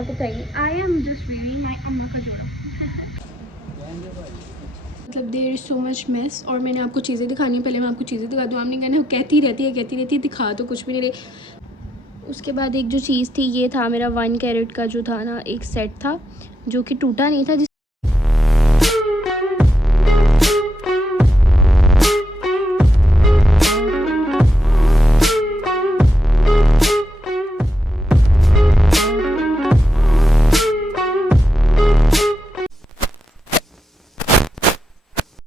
आपको बताएंगे। I am just wearing my अम्मा का जोड़ा। मतलब there is so much miss. और मैंने आपको चीज़ें दिखानी है, पहले मैं आपको चीज़ें दिखा दूँ। आपने कहना कहती रहती है दिखा तो कुछ भी नहीं रही। उसके बाद एक जो चीज़ थी, ये था मेरा 1 कैरेट का जो था ना, एक सेट था जो कि टूटा नहीं था।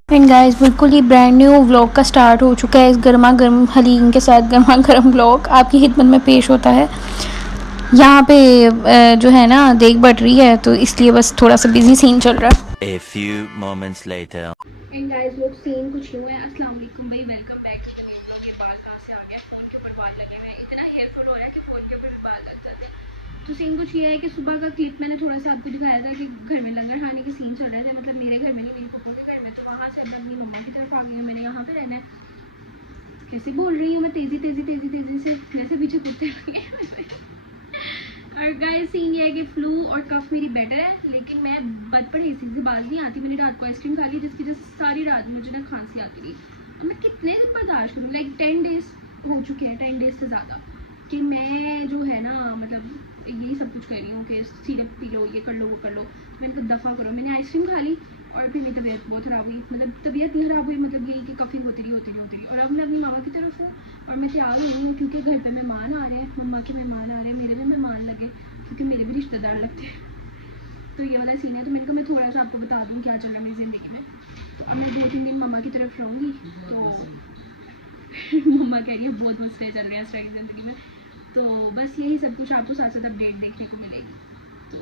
एंड गाइस, बिल्कुल ही ब्रांड न्यू व्लॉग का स्टार्ट हो चुका है इस गर्मा गर्म हलीम के साथ। गर्मा गर्म व्लॉग आपकी खिदमत में पेश होता है। यहाँ पे जो है ना, देग बढ़ रही है, तो इसलिए बस थोड़ा सा बिजी सीन चल रहा है। A few moments later. And guys, लोग सीन कुछ यूँ है। अस्सलाम वालेकुम भाई, welcome back to the new vlog. ये बाल कहाँ से आ गया? फ़ोन के ऊपर बाल लगे हुए हैं। इतना हेयर फॉल हो रहा है कि फ़ोन के ऊपर भी बाल लग जाते हैं। तो सीन कुछ ये है कि सुबह का क्लिप मैंने थोड़ा सा आपको दिखाया था कि घर में लंगर खाने के सीन चल रहे थे। मतलब मेरे घर में नहीं, मेरी पप्पू के घर में। तो वहाँ से अब अपनी मम्मा की तरफ आ गई हूँ। मैंने यहाँ पे रहना है। कैसे बोल रही हूँ मैं, तेज़ी से, जैसे पीछे कुत्ते लगे। और गाइस, सीन ये है कि फ्लू और कफ मेरी बेटर है, लेकिन मैं बदपरहेज़ी से बाज नहीं आती। मैंने रात को आइसक्रीम खा ली, जिसकी वजह से सारी रात मुझे ना खांसी आती रही। अब मैं कितने दिन बर्दाश्त करूँ? लाइक 10 डेज़ हो चुके हैं, 10 डेज़ से ज़्यादा, कि मैं जो है ना, मतलब यही सब कुछ कर रही हूँ कि सिरप पी लो, ये कर लो, वो कर लो। तो मैंने कहा दफ़ा करो। मैंने आइसक्रीम खा ली और फिर मेरी तबीयत बहुत ख़राब हुई। मतलब तबीयत नहीं ख़राब हुई, मतलब यही कि कफ़ी होती रही। और अब मैं अपनी मामा की तरफ हूँ और मैं तैयार हुई हूँ, क्योंकि घर पे मेहमान आ रहे हैं, मम्मा के मेहमान आ रहे हैं, मेरे भी मेहमान लगे, क्योंकि मेरे भी रिश्तेदार लगते हैं। तो ये वाला सीन है। तो मैंने कहा मैं थोड़ा सा आपको बता दूँ क्या चल रहा है मेरी ज़िंदगी में। तो अब मैं 2-3 दिन मम्मा की तरफ रहूँगी। तो मम्मा कह रही है बहुत मसले चल रहे हैं इस तरह की ज़िंदगी में। तो बस यही सब कुछ आपको साथ साथ अपडेट देखने को मिलेगी। तो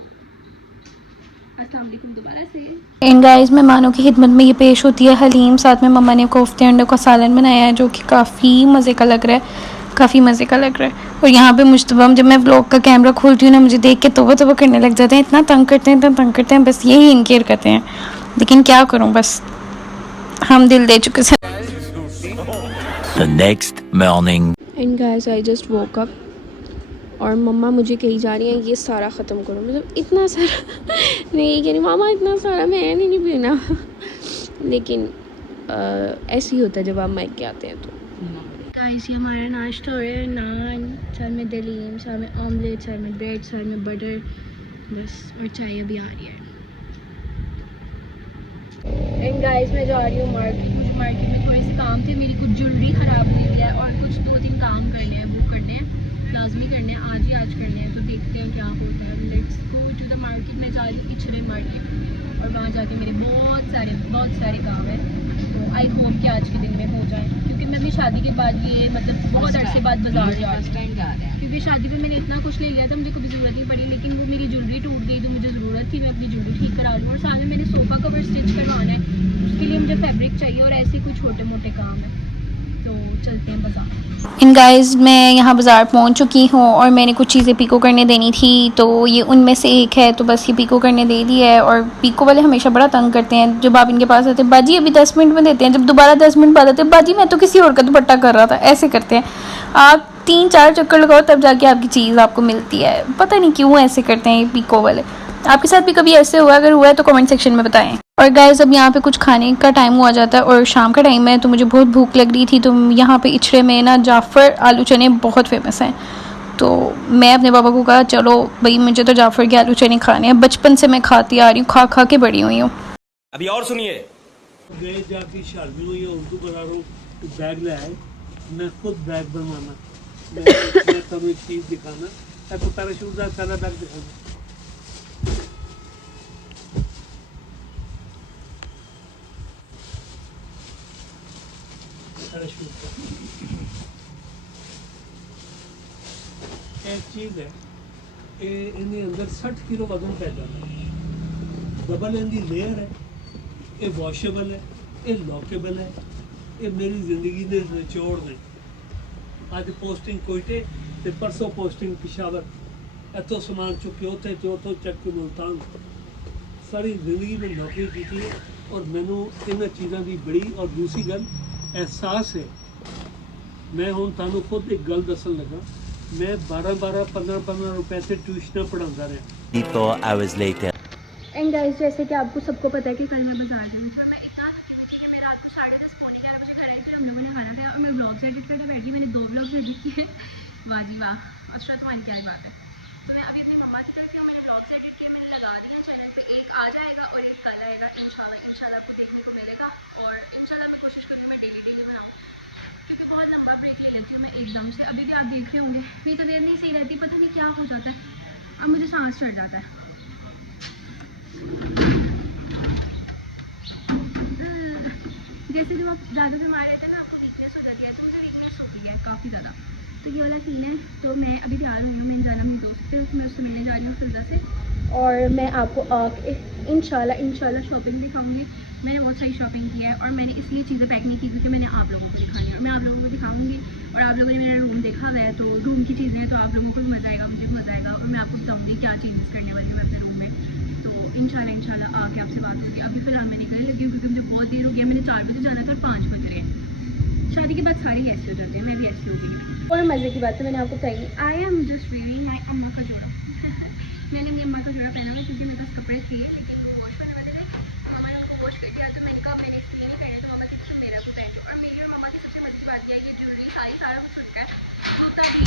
अस्सलाम वालेकुम दोबारा से। एंड गाइस, मेहमानों की खिदमत में ये पेश होती है हलीम। साथ में मम्मा ने कोफ्ते अंडों का सालन बनाया है, जो कि काफ़ी मज़े का लग रहा है। और यहाँ पे मुश्तबम, जब मैं व्लॉग का कैमरा खोलती हूँ ना, मुझे देख के तोबा करने लग जाते हैं। इतना तंग करते हैं, बस यही इनके हरकतें हैं। लेकिन क्या करूँ, बस हम दिल दे चुके हैं। The next morning. And guys, I just woke up और मम्मा मुझे कही जा रही हैं ये सारा ख़त्म करो। मतलब इतना सारा मैं ये कह रही मामा इतना सारा मैं नहीं पीना। लेकिन ऐसे ही होता है जब आप माइक के आते हैं। तो गाइस, ये हमारा नाश्ता हो रहा है। नान, साथ में दलीम, साथ में ऑमलेट, साथ में ब्रेड, साथ में बटर, बस। और चाय अभी आ रही है। एंड गाइस, मैं जा रही हूँ मार्केट। मुझे मार्केट में थोड़ी सी काम थे। मेरी कुछ ज्वेलरी ख़राब हुई है और कुछ 2-3 काम करने हैं, बुक करने हैं, लाजमी करने हैं, आज करने हैं। तो देखते हैं क्या होता है। Let's go to the market. मैं जा रही हूँ इचरे मार्केट और वहाँ जाके मेरे बहुत सारे काम हैं। तो आई होप कि आज के दिन में हो जाए, क्योंकि मैं भी शादी के बाद ये मतलब बहुत अरसे बाद बाजार जा रही हूँ। क्योंकि शादी पे मैंने इतना कुछ ले लिया था, मुझे कभी ज़रूरत नहीं पड़ी। लेकिन वो मेरी ज्वेलरी टूट गई, तो मुझे ज़रूरत थी मैं अपनी ज्वेलरी ठीक करा लूँ। और साथ में मैंने सोफ़ा कवर स्टिच करवाना है, उसके लिए मुझे फैब्रिक चाहिए और ऐसे कुछ छोटे मोटे काम हैं। तो चलते हैं बाजार। इन गाइस, मैं यहाँ बाज़ार पहुँच चुकी हूँ और मैंने कुछ चीज़ें पीको करने देनी थी, तो ये उनमें से एक है। तो बस ये पीको करने दे दी है। और पीको वाले हमेशा बड़ा तंग करते हैं जब आप इनके पास आते हैं। बाजी अभी 10 मिनट में देते हैं, जब दोबारा 10 मिनट बाद आते हैं, बाजी मैं तो किसी और का दुपट्टा कर रहा था। ऐसे करते हैं। आप 3-4 चक्कर लगाओ तब जाके आपकी चीज़ आपको मिलती है। पता नहीं क्यों ऐसे करते हैं ये पीको वाले। आपके साथ भी कभी ऐसे हुआ? अगर हुआ है तो कमेंट सेक्शन में बताएं। और गाइस, अब यहाँ पे कुछ खाने का टाइम हुआ जाता है और शाम का टाइम है, तो मुझे बहुत भूख लग रही थी। तो यहाँ पे इचरे में ना जाफ़र आलू चने बहुत फेमस हैं। तो मैं अपने पापा को कहा चलो भाई, मुझे तो जाफ़र के आलू चने खाने हैं। बचपन से मैं खाती आ रही हूँ, खा के बड़ी हुई हूँ। अभी और सुनिए। गए जाके शादी हुई है, उर्दू बना रहा हूँ, तो बैग ले आए। मैं खुद बैग बनवाना, मैं तुम्हें एक चीज़ दिखाना, तो पैराशूट सारा बैग दिखाना। एक चीज़ है, इन्हें अंदर 60 किलो वजन पै जाता है। डबल इनकी लेयर है, ये वॉशेबल है, ये लॉकेबल है, ये मेरी जिंदगी ने निचोड़ ने। अज पोस्टिंग कोयटे ते परसों पोस्टिंग पिशावर, इतों समान चुके उथे चौथों चक के मुल्तान। सारी जिंदगी में नौकरी की थी और मैनू इन चीज़ों की बड़ी और दूसरी गल एहसास है। मैं हूँ तुहानू खुद एक गल दसन लगा, मैं 12-12, 15-15 रुपए से ट्यूशनां पढ़ाता रहा। 4 hours later. एंड गाइस, जैसे कि आपको सबको पता है कि कल मैं बाजार गई थी और मैं इतना थकी थी कि मैं रात को 10:30 पौने 11 बजे घर आई थी। हम लोगों ने खाना खाया और मैं ब्लॉग्स एडिट करके बैठी। मैंने 2 ब्लॉग्स एडिट किए। वाह जी वाह, अच्छा तुम्हारी क्या बात है। तो मैं अभी अपनी मम्मा की तरफ थी और मैंने ब्लॉग्स एडिट किए, मैंने लगा दिए हैं चैनल पे। एक आज आएगा और एक कल आएगा इंशाल्लाह आपको देखने को मिलेगा। और इंशाल्लाह मैं कोशिश करूँगी मैं डेली बनाऊँ, क्योंकि बहुत लंबा ब्रेक ले लेती हूँ मैं एकदम से। अभी भी आप देख रहे होंगे मेरी तबीयत नहीं सही रहती, पता नहीं क्या हो जाता है, अब मुझे सांस चढ़ जाता है। जैसे जब आप ज़्यादा बीमार रहते हैं ना, आपको वीकनेस हो जाती है, तो मुझे वीकनेस हो गई है काफ़ी ज़्यादा। तो ये वाला सीन है। तो मैं अभी तैयार हुई हूँ, मैंने जाना अपनी दोस्त से, मैं उससे मिलने जा रही हूँ फिजा से। और मैं आपको इंशाल्लाह शॉपिंग दिखाऊंगी। मैंने बहुत सारी शॉपिंग की है और मैंने इसलिए चीज़ें पैक नहीं की क्योंकि मैंने आप लोगों को दिखानी है और मैं आप लोगों को दिखाऊंगी। और आप लोगों ने मेरा रूम देखा हुआ है, तो रूम की चीज़ें तो आप लोगों को भी मज़ा आएगा, मुझे भी मज़ा आएगा। और मैं आपको बताऊँगी क्या चेंजेस करने वाली हूँ मैं अपने रूम में। तो इंशाल्लाह आके आपसे बात होगी। अभी फिलहाल मैं निकलने लगी हूँ क्योंकि मुझे बहुत देर हो गया। मैंने 4 बजे जाना था और 5 बज रहे हैं। शादी के बाद सारी ऐसे हो जाते हैं, मैं भी ऐसी हो गई। और मज़े की बात है, मैंने आपको बताई, आई एम जस्ट वेयरिंग माई अम्मा का जोड़ा। मैंने अपनी अम्मा का जोड़ा पहना हुआ क्योंकि मेरे पास कपड़े थे लेकिन वो वॉश करने वाले थे। मम्मा ने उनको वॉश कर दिया, तो मैंने कहा मैंने इसलिए नहीं पहने, तो मम्मा की तरफ मेरा भी पहन लो। और मेरी और मम्मा की सबसे मज़े की बात यह है कि ज्वेलरी सारा कुछ उनका है, जूता भी,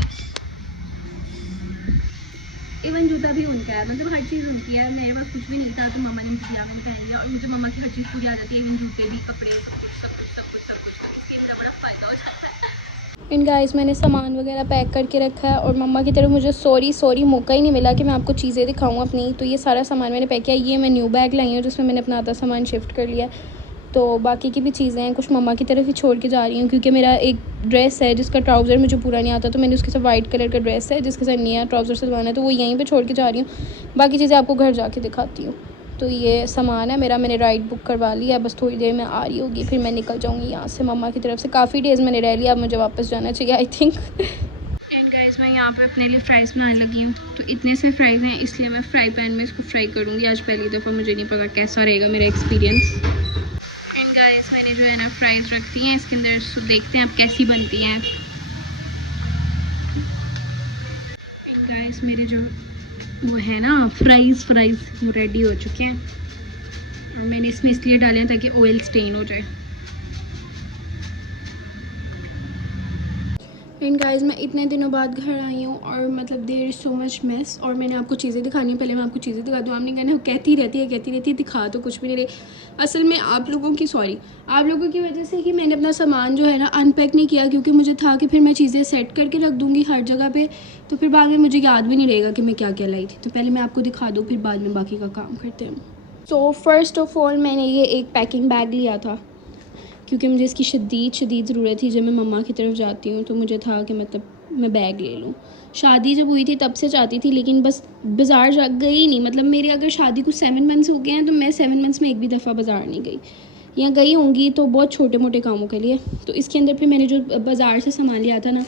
इवन जूता भी उनका है, मतलब हर चीज़ उनकी है। मेरे पास कुछ भी नहीं था तो मम्मा ने मुझे दिया, मैंने पहन लिया। और मुझे मम्मा की हर चीज़ पूरी आ जाती है, इवन जूते भी, कपड़े, सब कुछ। इसके मेरा बड़ा फ़ायदा हो जाता है। इन गाइस, मैंने सामान वगैरह पैक करके रखा है और मम्मा की तरफ मुझे सॉरी मौका ही नहीं मिला कि मैं आपको चीज़ें दिखाऊं अपनी। तो ये सारा सामान मैंने पैक किया। ये मैं न्यू बैग लाई हूँ जिसमें मैंने अपना आधा सामान शिफ्ट कर लिया। तो बाकी की भी चीज़ें हैं, कुछ मम्मा की तरफ ही छोड़ के जा रही हूँ क्योंकि मेरा एक ड्रेस है जिसका ट्राउज़र मुझे पूरा नहीं आता, तो मैंने उसके साथ वाइट कलर का ड्रेस है जिसके साथ नहीं है ट्राउज़र सिलवाना है, तो वो यहीं पर छोड़ के जा रही हूँ। बाकी चीज़ें आपको घर जाके दिखाती हूँ। तो ये सामान है मेरा, मैंने राइड बुक करवा लिया, बस थोड़ी देर में आ रही होगी, फिर मैं निकल जाऊँगी यहाँ से मम्मा की तरफ से। काफ़ी डेज़ मैंने रह लिया, अब मुझे वापस जाना चाहिए आई थिंक। एंड गाइस, मैं यहाँ पे अपने लिए फ़्राइज़ बनाने लगी हूँ। तो इतने से फ़्राइज़ हैं इसलिए मैं फ्राई पैन में इसको फ्राई करूँगी आज पहली दफ़ा। मुझे नहीं पता कैसा रहेगा मेरा एक्सपीरियंस। एंड गाइस, मैंने जो है ना फ़्राइज़ रख दी हैं इसके अंदर, सो देखते हैं अब कैसी बनती हैं। एंड गाइस, मेरे जो वो है ना फ्राइज़ वो रेडी हो चुके हैं और मैंने इसमें इसलिए डाले हैं ताकि ऑयल स्टेन हो जाए। एंड गाइस, मैं इतने दिनों बाद घर आई हूँ और मतलब there is so much mess और मैंने आपको चीज़ें दिखानी है। पहले मैं आपको चीज़ें दिखा दूँ, आपने कहना कहती रहती है दिखा तो कुछ भी नहीं रही। असल में आप लोगों की वजह से ही मैंने अपना सामान जो है ना अनपैक नहीं किया, क्योंकि मुझे था कि फिर मैं चीज़ें सेट करके रख दूँगी हर जगह पे, तो फिर बाद में मुझे याद भी नहीं रहेगा कि मैं क्या क्या लाई थी। तो पहले मैं आपको दिखा दूँ, फिर बाद में बाकी का काम करते हैं। सो फर्स्ट ऑफ़ ऑल मैंने ये एक पैकिंग बैग लिया था क्योंकि मुझे इसकी शदीद ज़रूरत थी। जब मैं मम्मा की तरफ जाती हूँ तो मुझे था कि मतलब मैं बैग ले लूँ। शादी जब हुई थी तब से चाहती थी, लेकिन बस बाज़ार गई नहीं। मतलब मेरे अगर शादी को 7 मंथ्स हो गए हैं तो मैं 7 मंथ्स में एक भी दफ़ा बाज़ार नहीं गई, या गई होंगी तो बहुत छोटे मोटे कामों के लिए। तो इसके अंदर फिर मैंने जो बाज़ार से सामान लिया था ना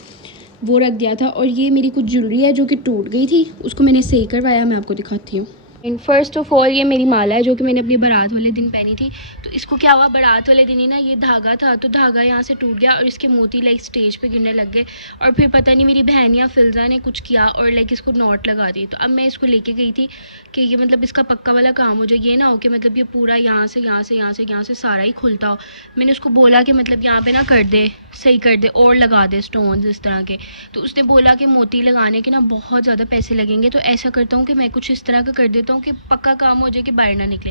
वो रख दिया था। और ये मेरी कुछ ज्वेलरी है जो कि टूट गई थी, उसको मैंने सही करवाया, मैं आपको दिखाती हूँ। एंड फर्स्ट ऑफ ऑल ये मेरी माला है जो कि मैंने अपनी बारात वाले दिन पहनी थी। तो इसको क्या हुआ, बारात वाले दिन ही ना ये धागा था, तो धागा यहाँ से टूट गया और इसके मोती लाइक स्टेज पे गिरने लग गए। और फिर पता नहीं मेरी बहन या फिल्जा ने कुछ किया और लाइक इसको नॉट लगा दी। तो अब मैं इसको लेके गई थी कि ये मतलब इसका पक्का वाला काम हो जाए, ये ना हो कि मतलब ये पूरा यहाँ से सारा ही खुलता हो। मैंने उसको बोला कि मतलब यहाँ पे ना कर दे, सही कर दे और लगा दे स्टोन्स इस तरह के। तो उसने बोला कि मोती लगाने के ना बहुत ज़्यादा पैसे लगेंगे, तो ऐसा करता हूँ कि मैं कुछ इस तरह का कर देता हूँ कि पक्का काम हो जाए कि बाहर ना निकले।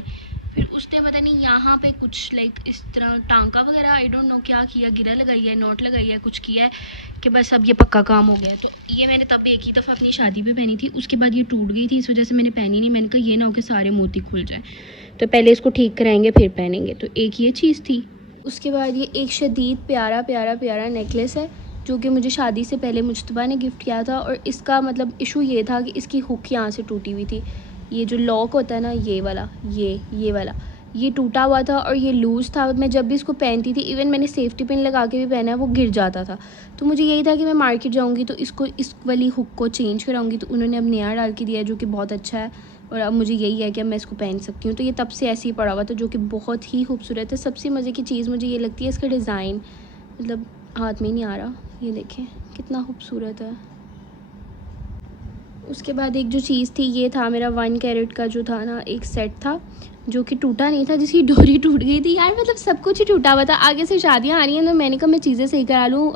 फिर उसने पता नहीं यहाँ पे कुछ लाइक इस तरह टांका वगैरह आई डोंट नो क्या किया, गिरा लगाई है, नोट लगाई है, कुछ किया है कि बस अब ये पक्का काम हो गया। तो ये मैंने तब एक ही दफ़ा अपनी शादी पे पहनी थी, उसके बाद ये टूट गई थी, इस वजह से मैंने पहनी नहीं। मैंने कहा ये ना हो कि सारे मोती खुल जाए, तो पहले इसको ठीक कराएंगे फिर पहनेंगे। तो एक ये चीज़ थी। उसके बाद ये एक शदीद प्यारा नेकलेस है जो कि मुझे शादी से पहले मुज्तबा ने गिफ्ट किया था। और इसका मतलब इशू ये था कि इसकी हुक यहाँ से टूटी हुई थी। ये जो लॉक होता है ना ये वाला, ये वाला ये टूटा हुआ था और ये लूज़ था। मैं जब भी इसको पहनती थी, इवन मैंने सेफ्टी पिन लगा के भी पहना है, वो गिर जाता था। तो मुझे यही था कि मैं मार्केट जाऊँगी तो इसको इस वाली हुक को चेंज कराऊँगी। तो उन्होंने अब नया डाल के दिया है जो कि बहुत अच्छा है और अब मुझे यही है कि अब मैं इसको पहन सकती हूँ। तो ये तब से ऐसे ही पड़ा हुआ था जो कि बहुत ही खूबसूरत है। सबसे मज़े की चीज़ मुझे ये लगती है इसका डिज़ाइन, मतलब हाथ में ही नहीं आ रहा, ये देखें कितना खूबसूरत है। उसके बाद एक जो चीज़ थी ये था मेरा 1 कैरेट का जो था ना एक सेट था जो कि टूटा नहीं था, जिसकी डोरी टूट गई थी यार। मतलब सब कुछ ही टूटा हुआ था। आगे से शादियाँ आ रही हैं तो मैंने कहा मैं चीज़ें सही करा लूँ,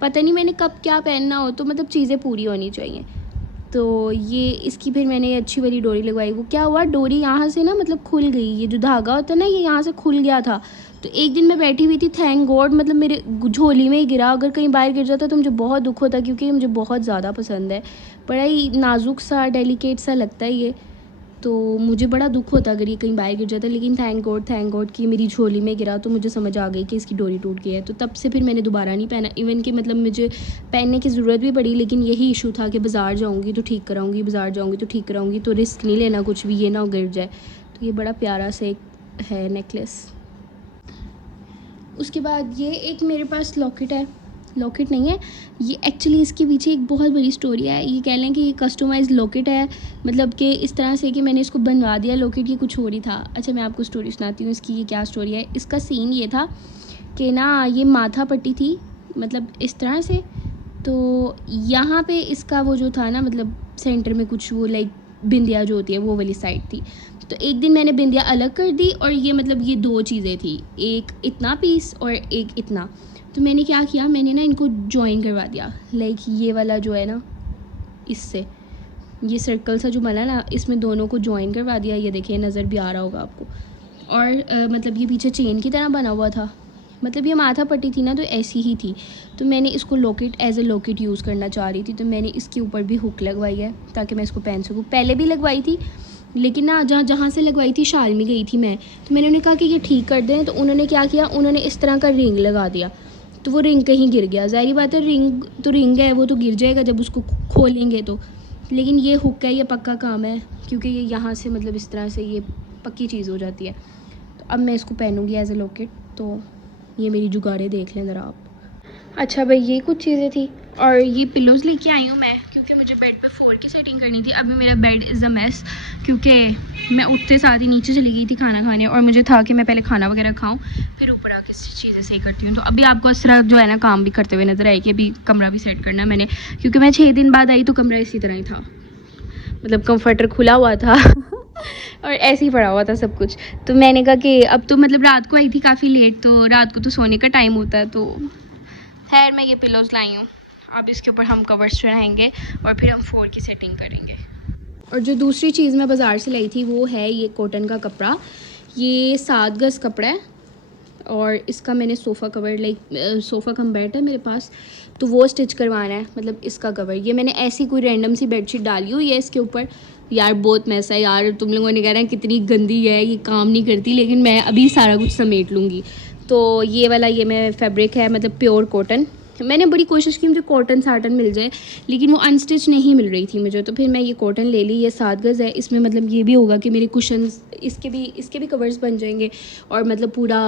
पता नहीं मैंने कब क्या पहनना हो, तो मतलब चीज़ें पूरी होनी चाहिए। तो ये इसकी फिर मैंने ये अच्छी वाली डोरी लगवाई। वो क्या हुआ, डोरी यहाँ से ना मतलब खुल गई, ये जो धागा होता है ना ये यहाँ से खुल गया था। तो एक दिन मैं बैठी हुई थी, थैंक गॉड मतलब मेरे झोली में ही गिरा। अगर कहीं बाहर गिर जाता तो मुझे बहुत दुख होता, क्योंकि ये मुझे बहुत ज़्यादा पसंद है। बड़ा ही नाजुक सा डेलिकेट सा लगता है ये, तो मुझे बड़ा दुख होता अगर ये कहीं बाहर गिर जाता। लेकिन थैंक गॉड कि मेरी झोली में गिरा, तो मुझे समझ आ गई कि इसकी डोरी टूट गई है। तो तब से फिर मैंने दोबारा नहीं पहना। इवन कि मतलब मुझे पहनने की ज़रूरत भी पड़ी, लेकिन यही इशू था कि बाज़ार जाऊँगी तो ठीक कराऊँगी, बाज़ार जाऊँगी तो ठीक कराऊँगी, तो रिस्क नहीं लेना कुछ भी, ये ना गिर जाए। तो ये बड़ा प्यारा सा एक है नेकलेस। उसके बाद ये एक मेरे पास लॉकेट है, लॉकेट नहीं है ये, एक्चुअली इसके पीछे एक बहुत बड़ी स्टोरी है। ये कह लें कि ये कस्टमाइज लॉकेट है, मतलब कि इस तरह से कि मैंने इसको बनवा दिया लॉकेट, ये कुछ और ही था। अच्छा मैं आपको स्टोरी सुनाती हूँ इसकी, ये क्या स्टोरी है। इसका सीन ये था कि ना ये माथा पट्टी थी, मतलब इस तरह से, तो यहाँ पे इसका वो जो था ना मतलब सेंटर में कुछ वो लाइक बिंदिया जो होती है वो वाली साइड थी। तो एक दिन मैंने बिंदिया अलग कर दी, और ये मतलब ये 2 चीज़ें थी, एक इतना पीस और एक इतना। तो मैंने क्या किया, मैंने ना इनको जॉइन करवा दिया, लाइक ये वाला जो है ना इससे, ये सर्कल सा जो बना ना इसमें दोनों को जॉइन करवा दिया। ये देखिए नज़र भी आ रहा होगा आपको। और मतलब ये पीछे चेन की तरह बना हुआ था, मतलब ये माथा पट्टी थी ना तो ऐसी ही थी। तो मैंने इसको locket as a locket use करना चाह रही थी, तो मैंने इसके ऊपर भी हुक लगवाई है ताकि मैं इसको पहन सकूँ। पहले भी लगवाई थी, लेकिन ना जहाँ से लगवाई थी शाल में गई थी मैं, तो मैंने उन्हें कहा कि ये ठीक कर दें। तो उन्होंने क्या किया, उन्होंने इस तरह का रिंग लगा दिया, तो वो रिंग कहीं गिर गया। ज़ाहिर बात है रिंग तो रिंग है, वो तो गिर जाएगा जब उसको खोलेंगे तो। लेकिन ये हुक है, ये पक्का काम है, क्योंकि ये यहाँ से मतलब इस तरह से ये पक्की चीज़ हो जाती है। तो अब मैं इसको पहनूँगी एज ए लॉकेट। तो ये मेरी जुगाड़े देख लें ज़रा आप। अच्छा भाई ये कुछ चीज़ें थी, और ये पिलोज़ लेके आई हूँ मैं, क्योंकि मुझे बेड पे 4 की सेटिंग करनी थी। अभी मेरा बेड इज़ अ मेस, क्योंकि मैं उठते साथ ही नीचे चली गई थी खाना खाने, और मुझे था कि मैं पहले खाना वगैरह खाऊं फिर ऊपर आके चीज़ें सही करती हूँ। तो अभी आपको इस तरह जो है ना काम भी करते हुए नज़र आए कि अभी कमरा भी सेट करना है मैंने, क्योंकि मैं 6 दिन बाद आई तो कमरा इसी तरह ही था, मतलब कंफर्टर खुला हुआ था और ऐसे ही पड़ा हुआ था सब कुछ। तो मैंने कहा कि अब तो मतलब रात को आई थी काफ़ी लेट, तो रात को तो सोने का टाइम होता है। तो खैर मैं ये पिलोज़ लाई हूँ, अब इसके ऊपर हम कवर्स चढ़ाएंगे और फिर हम 4 की सेटिंग करेंगे। और जो दूसरी चीज़ मैं बाज़ार से लाई थी वो है ये कॉटन का कपड़ा। ये 7 गज़ कपड़ा है, और इसका मैंने sofa cover like sofa cum bed है मेरे पास, तो वो स्टिच करवाना है। मतलब इसका कवर ये मैंने ऐसी कोई रैंडम सी बेडशीट डाली हुई है इसके ऊपर। यार बहुत मैस है यार, तुम लोगों ने कह रहा है कितनी गंदी है, ये काम नहीं करती, लेकिन मैं अभी सारा कुछ समेट लूँगी। तो ये वाला ये मैं फैब्रिक है मतलब प्योर कॉटन। मैंने बड़ी कोशिश की मुझे कॉटन साटन मिल जाए, लेकिन वो अनस्टिच नहीं मिल रही थी मुझे, तो फिर मैं ये कॉटन ले ली। ये 7 गज़ है, इसमें मतलब ये भी होगा कि मेरे कुशन्स इसके भी कवर्स बन जाएंगे, और मतलब पूरा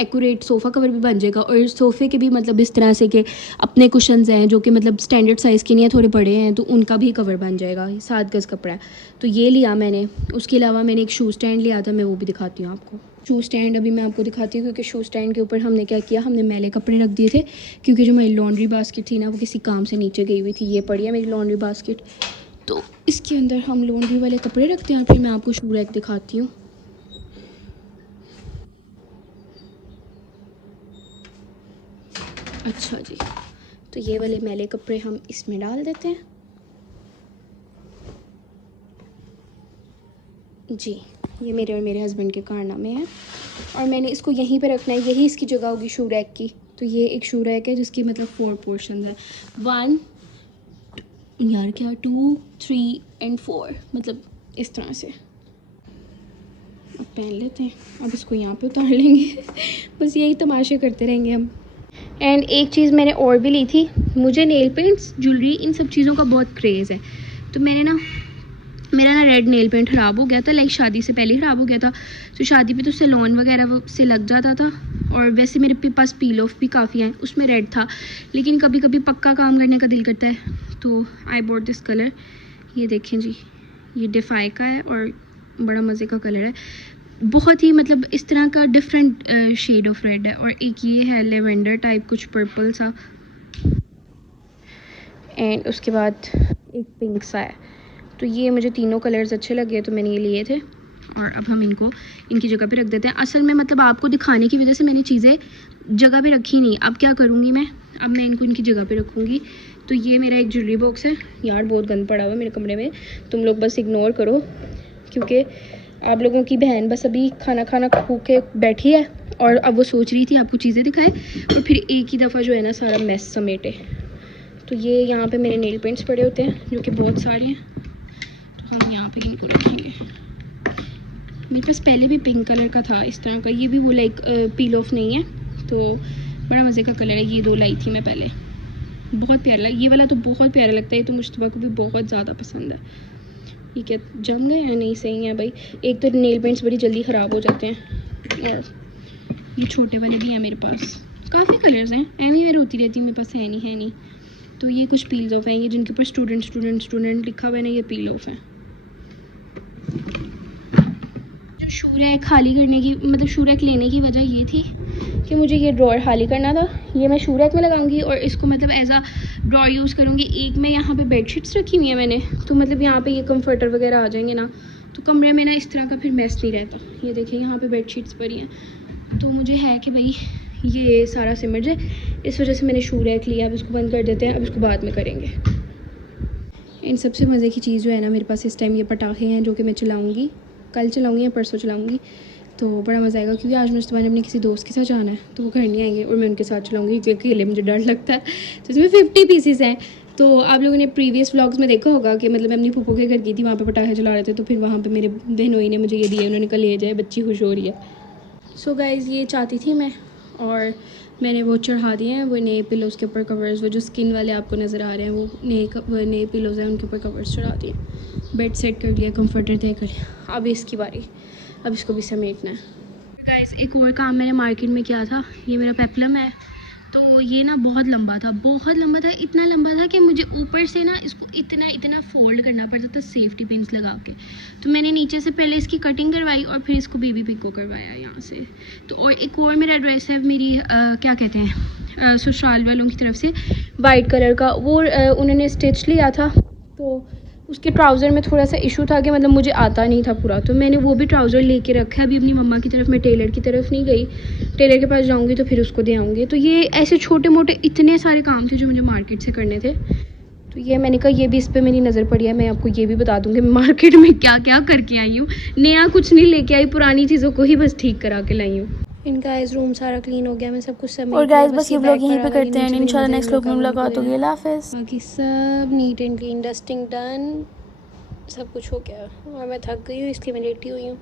एक्यूरेट सोफ़ा कवर भी बन जाएगा। और सोफ़े के भी मतलब इस तरह से कि अपने कुशन्स हैं जो कि मतलब स्टैंडर्ड साइज़ के नहीं है, थोड़े बड़े हैं, तो उनका भी कवर बन जाएगा। 7 गज़ कपड़ा है, तो ये लिया मैंने। उसके अलावा मैंने एक शू स्टैंड लिया था, मैं वो भी दिखाती हूँ आपको। शू स्टैंड अभी मैं आपको दिखाती हूँ, क्योंकि शू स्टैंड के ऊपर हमने क्या किया, हमने मैले कपड़े रख दिए थे, क्योंकि जो मेरी लॉन्ड्री बास्केट थी ना वो किसी काम से नीचे गई हुई थी। ये पड़ी है मेरी लॉन्ड्री बास्केट, तो इसके अंदर हम लॉन्ड्री वाले कपड़े रखते हैं। और फिर मैं आपको शू रैक दिखाती हूँ। अच्छा जी, तो ये वाले मैले कपड़े हम इसमें डाल देते हैं जी। ये मेरे और मेरे हस्बैंड के कारनामे हैं, और मैंने इसको यहीं पे रखना है, यही इसकी जगह होगी शू रैक की। तो ये एक शू रैक है जिसकी मतलब 4 पोर्शन है, 1 यार क्या 2 3 एंड 4, मतलब इस तरह से। अब पहन लेते हैं, अब इसको यहाँ पे उतार लेंगे बस यही तमाशे करते रहेंगे हम। एंड एक चीज़ मैंने और भी ली थी, मुझे नेल पेंट्स ज्वेलरी इन सब चीज़ों का बहुत क्रेज़ है। तो मेरा ना रेड नेल पेंट ख़राब हो गया था, लाइक शादी से पहले ख़राब हो गया था। तो शादी पे तो सैलून वगैरह से लग जाता था, और वैसे मेरे पास पील ऑफ भी काफ़ी है, उसमें रेड था। लेकिन कभी कभी पक्का काम करने का दिल करता है, तो आई बॉट दिस कलर। ये देखें जी, ये डिफाई का है और बड़ा मज़े का कलर है, बहुत ही मतलब इस तरह का डिफरेंट शेड ऑफ रेड है। और एक ये है लेवेंडर टाइप कुछ पर्पल सा, एंड उसके बाद एक पिंक सा है। तो ये मुझे तीनों कलर्स अच्छे लगे तो मैंने ये लिए थे, और अब हम इनको इनकी जगह पे रख देते हैं। असल में मतलब आपको दिखाने की वजह से मैंने चीज़ें जगह पे रखी नहीं। अब क्या करूँगी मैं, अब मैं इनको इनकी जगह पे रखूँगी। तो ये मेरा एक ज्वेलरी बॉक्स है यार, बहुत गंद पड़ा हुआ है मेरे कमरे में, तुम लोग बस इग्नोर करो, क्योंकि आप लोगों की बहन बस अभी खाना खाना खो के बैठी है और अब वो सोच रही थी आपको चीज़ें दिखाए और फिर एक ही दफ़ा जो है ना सारा मेस समेटे। तो ये यहाँ पे मेरे नेल पेंट्स पड़े होते हैं जो कि बहुत सारे हैं, तो हम यहाँ पे इनको रखेंगे। मेरे पास पहले भी पिंक कलर का था इस तरह का, ये भी वो लाइक पील ऑफ नहीं है, तो बड़ा मज़े का कलर है। ये 2 लाई थी मैं पहले, बहुत प्यारा लगा, ये वाला तो बहुत प्यारा लगता है, ये तो मुश्तबा को भी बहुत ज़्यादा पसंद है। ये क्या जम गए या नहीं? सही है भाई, एक तो नेल पेंट्स बड़ी जल्दी ख़राब हो जाते हैं, और ये छोटे वाले भी हैं मेरे पास, काफ़ी कलर्स हैं, एनी होती रहती है मेरे पास, है नहीं। तो ये कुछ पील ऑफ हैं, ये जिनके ऊपर स्टूडेंट लिखा हुआ है ना, ये पील ऑफ है। जो शू रैक खाली करने की मतलब शू रैक लेने की वजह ये थी कि मुझे ये ड्रॉअर खाली करना था, ये मैं शू रैक में लगाऊंगी और इसको मतलब एज अ ड्रॉअर यूज़ करूँगी। एक में यहाँ पे बेडशीट्स रखी हुई है मैंने, तो मतलब यहाँ पे ये कंफर्टर वगैरह आ जाएंगे ना, तो कमरे में ना इस तरह का फिर मैस नहीं रहता। ये देखिए यहाँ पे बेडशीट्स पड़ी हैं, तो मुझे है कि भाई ये सारा सिमट जाए, इस वजह से मैंने शू रैक लिया। अब इसको बंद कर देते हैं, अब इसको बाद में करेंगे। इन सबसे मज़े की चीज़ जो है ना मेरे पास इस टाइम ये पटाखे हैं, जो कि मैं चलाऊँगी, कल चलाऊँगी या परसों चलाऊँगी, तो बड़ा मज़ा आएगा। क्योंकि आज मुझे अपने किसी दोस्त के साथ जाना है, तो वो घर नहीं आएंगे और मैं उनके साथ चलाऊँगी, क्योंकि अकेले मुझे डर लगता है। तो इसमें 50 पीसीस हैं। तो आप लोगों ने प्रीवियस व्लॉग्स में देखा होगा कि मतलब मैं अपनी फूफो के घर गई थी, वहाँ पे पटाखे चला रहे थे, तो फिर वहाँ पे मेरे बहनोई ने मुझे ये दिए, उन्होंने कहा ले जाए, बच्ची खुश हो रही है। सो गाइज़ ये चाहती थी मैं, और मैंने वो चढ़ा दिए हैं, वो नए पिलोज़ के ऊपर कवर्स, वो जो स्किन वाले आपको नज़र आ रहे हैं वो नए पिलोज़ हैं, उनके ऊपर कवर्स चढ़ा दिए, बेड सेट कर लिया, कंफर्टर तय कर लिया। अब इसकी बारी, अब इसको भी समेटना है। गाइस एक और काम मैंने मार्केट में किया था, ये मेरा पेप्लम है, तो ये ना बहुत लंबा था, इतना लंबा था कि मुझे ऊपर से ना इसको इतना फोल्ड करना पड़ता था सेफ्टी पिन्स लगा के। तो मैंने नीचे से पहले इसकी कटिंग करवाई और फिर इसको बेबी पिको करवाया यहाँ से। तो और एक और मेरा ड्रेस है, मेरी क्या कहते हैं ससुराल वालों की तरफ से, वाइट कलर का, वो उन्होंने स्टिच लिया था, तो उसके ट्राउज़र में थोड़ा सा इशू था कि मतलब मुझे आता नहीं था पूरा, तो मैंने वो भी ट्राउज़र लेके रखा है अभी अपनी मम्मा की तरफ। मैं टेलर की तरफ नहीं गई, टेलर के पास जाऊंगी तो फिर उसको दे आऊँगी। तो ये ऐसे छोटे मोटे इतने सारे काम थे जो मुझे मार्केट से करने थे, तो ये मैंने कहा ये भी इस पर मेरी नज़र पड़ी है, मैं आपको ये भी बता दूँगी मैं मार्केट में क्या क्या करके आई हूँ। नया कुछ नहीं लेके आई, पुरानी चीज़ों को ही बस ठीक करा के लाई हूँ। इनका इस रूम सारा क्लीन हो गया, मैं सब कुछ समेट और गाइस बस ये व्लॉग यहीं पे करते हैं, इंशाल्लाह नेक्स्ट व्लॉग में मुलाकात होगी। अल्लाह हाफ़िज़। बाकी सब neat and clean, dusting done, सब कुछ हो गया और मैं थक गई हूँ, इसलिए मैं लेटी हुई हूँ।